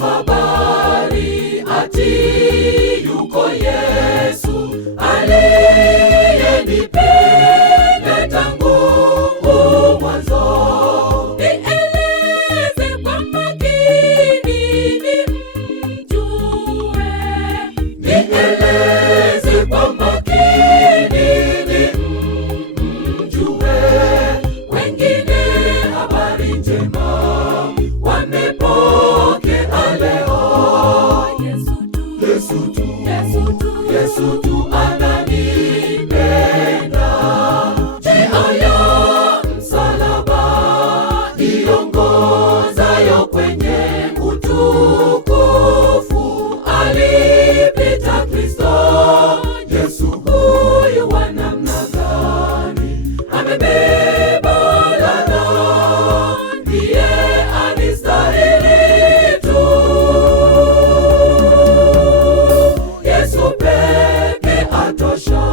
habari ati yuko Yesu aliyenipenda tangu mwanzo. Nieleze kwa makini nimjue, nieleze kwa makini nimjue. Wengine habari njema wamepokea leo. Yesu tu ananipenda. Njia ya msalaba iongozayo kwenye utukufu, alipita Kristo. Yesu huyu wa namna gani? Amebeba laana, ndiye anistahili tu. Yesu peke atosha.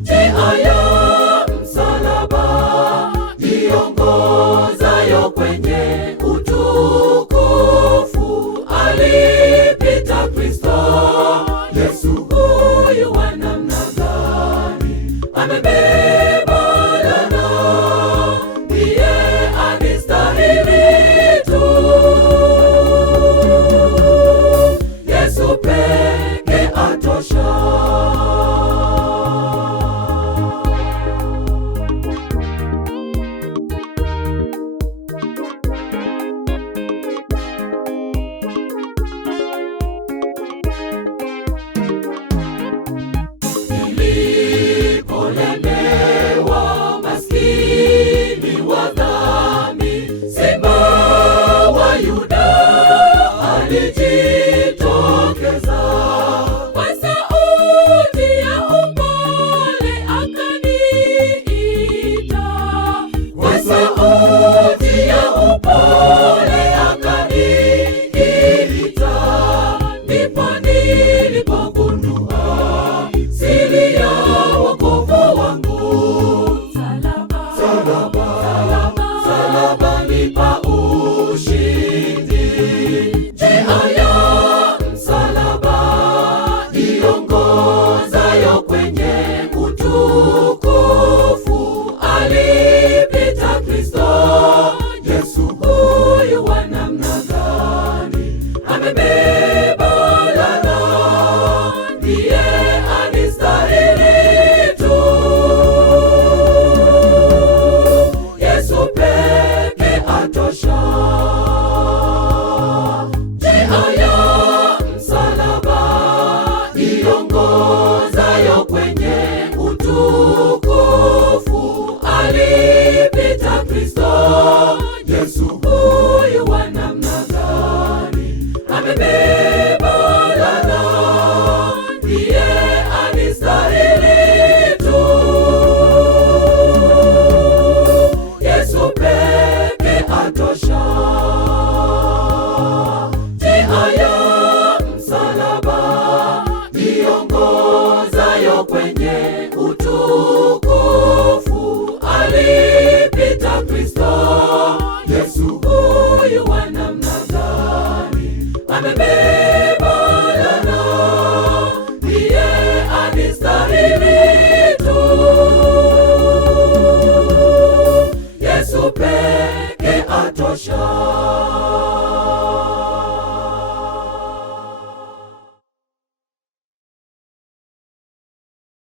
Njia ya msalaba iongozayo kwenye utukufu, alipita Kristo. Yesu huyu wa namna gani? Amebeba laana, ndiye anistahili tu. Yesu peke atosha. Nilipolemewa, maskini wa dhambi, Simba wa Yuda